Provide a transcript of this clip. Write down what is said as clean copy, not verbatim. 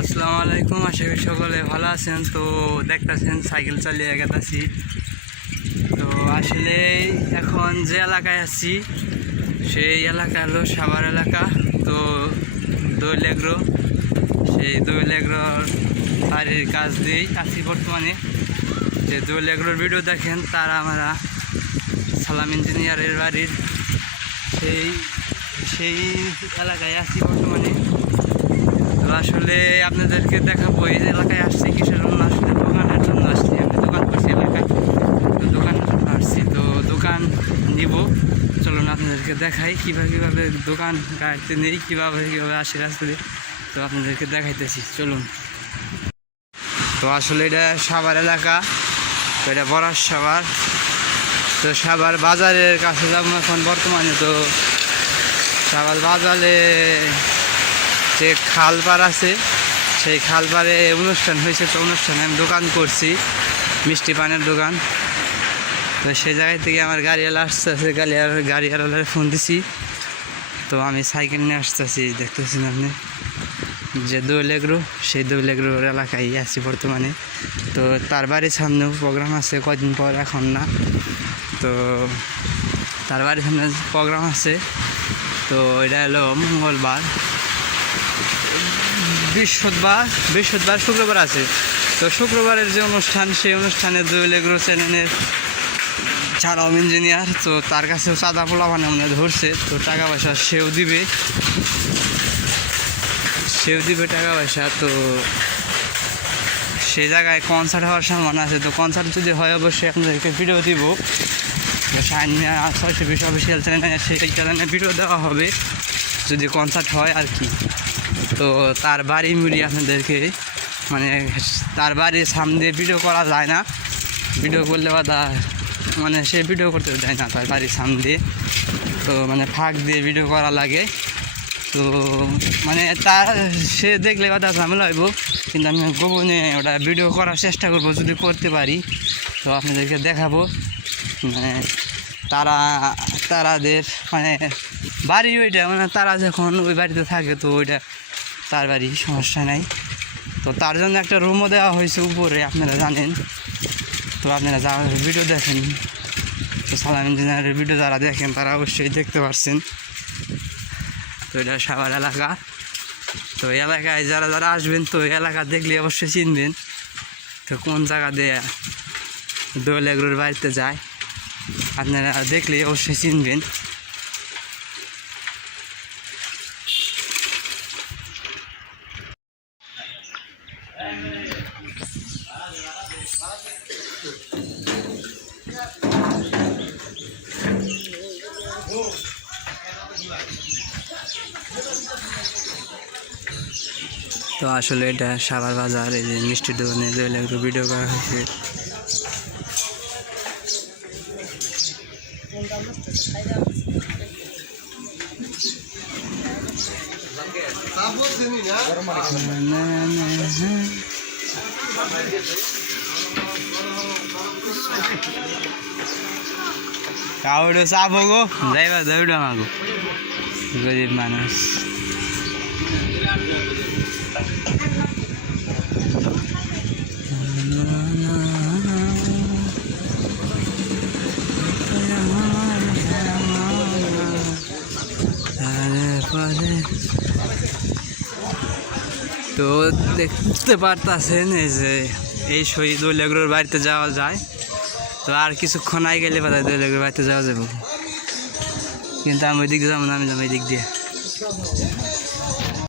আসসালামু আলাইকুম, আশা করি সকলে ভালো আছেন। তো দেখতেছেন সাইকেল চালিয়ে গেতাছি। তো আসলে এখন যে এলাকায় আছি সেই এলাকা হলো সাভার এলাকা। তো দোয়েল এগ্রো, সেই দোয়েল এগ্রোর বাড়ির কাজ দিয়েই আছি বর্তমানে। যে দোয়েল এগ্রোর ভিডিও দেখেন তারা আমরা সালাম ইঞ্জিনিয়ারের বাড়ির সেই এলাকায় আছি বর্তমানে। তো আসলে আপনাদেরকে দেখাবো এই এলাকায় আসছি কিসের জন্য। আসলে দোকানের জন্য আসছি, আমি দোকান করছি এলাকায়। তো দোকানের জন্য আসছি, তো দোকান নিব। চলুন আপনাদেরকে দেখাই কীভাবে দোকান গাড়িতে নেই, কীভাবে আসি রাস্তা দিয়ে। তো আপনাদেরকে দেখাইতেছি, চলুন। তো আসলে এটা সাভার এলাকা, তো এটা বরাস সাভার। তো সাভার বাজারের কাছে যাবো এখন বর্তমানে। তো সাভার বাজারে যে খালপাড় আছে, সেই খালপাড়ে অনুষ্ঠান হয়েছে। তো অনুষ্ঠানে আমি দোকান করছি, মিষ্টি পানের দোকান। তো সেই জায়গায় থেকে আমার গাড়িওয়ালা আসতেছে, গাড়িওয়ালার ফোন দিছি। তো আমি সাইকেল নিয়ে আসতেছি, দেখতেছেন আপনি যে দোয়েল এগ্রো, সেই দোয়েল এগ্রোর এলাকায় আছি বর্তমানে। তো তার বাড়ির সামনেও প্রোগ্রাম আছে কদিন পর, এখন না। তো তার বাড়ির সামনে প্রোগ্রাম আছে। তো এটা হলো মঙ্গলবার, বৃহস্পতিবার শুক্রবার আছে। তো শুক্রবারের যে অনুষ্ঠান, সেই অনুষ্ঠানে দোয়েল এগ্রো চ্যানেলের ছাড়াও ইঞ্জিনিয়ার, তো তার কাছেও চাঁদা পোলা মানে ধরছে। তো টাকা পয়সা সেও দিবে টাকা পয়সা। তো সেই জায়গায় কনসার্ট হওয়ার সম্ভাবনা আছে। তো কনসার্ট যদি হয় অবশ্যই আপনাদেরকে ভিডিও দিব। তো 620 অফিসিয়াল চ্যানেলে, সেই চ্যানেলে ভিডিও দেওয়া হবে যদি কনসার্ট হয় আর কি। তো তার বাড়ি মুড়ি আপনাদেরকে মানে তার বাড়ির সামনে ভিডিও করা যায় না, ভিডিও করলে বাধা মানে সে ভিডিও করতে দেয় না তার বাড়ির সামনে। তো মানে ফাঁক দিয়ে ভিডিও করা লাগে। তো মানে সে দেখলে বাধা ঝামেলা হইব, কিন্তু আমি গোপনে ওটা ভিডিও করার চেষ্টা করব যদি করতে পারি। তো আপনাদেরকে দেখাবো মানে তারাদের মানে বাড়ি ওইটা, মানে তারা যখন ওই বাড়িতে থাকে তো ওইটা তার বাড়ি, সমস্যা নাই। তো তার জন্য একটা রুমও দেওয়া হয়েছে উপরে, আপনারা জানেন। তো আপনারা যা ভিডিও দেখেন, তো সালাম ইঞ্জিনিয়ারের ভিডিও যারা দেখেন তারা অবশ্যই দেখতে পাচ্ছেন। তো এটা সাভার এলাকা। তো এলাকায় যারা আসবেন, তো এলাকা দেখলে অবশ্যই চিনবেন। তো কোন জায়গা দিয়ে দোয়েল এগ্রোর বাড়িতে যায় আপনারা দেখলে অবশ্যই চিনবেন। তো আসলে এটা সাভার বাজার, এই যে মিষ্টির দোকানে দোয়েল এগ্রো ভিডিও করা হয়েছে। কাউডো চাপ গো যাইবা দৌড় আমাগো, গরিব মানুষ। তো দেখতে পারতেছেন এই যে এই শহীদ দোয়েল এগ্রোর বাড়িতে যাওয়া যায়। তো আর কিছুক্ষণ আগে গেলে পাতা দোয়েল এগ্রোর বাড়িতে যাওয়া যাবে, কিন্তু আমি ওই দিক দিয়ে যাবো না, আমি যাবো এই দিক দিয়ে।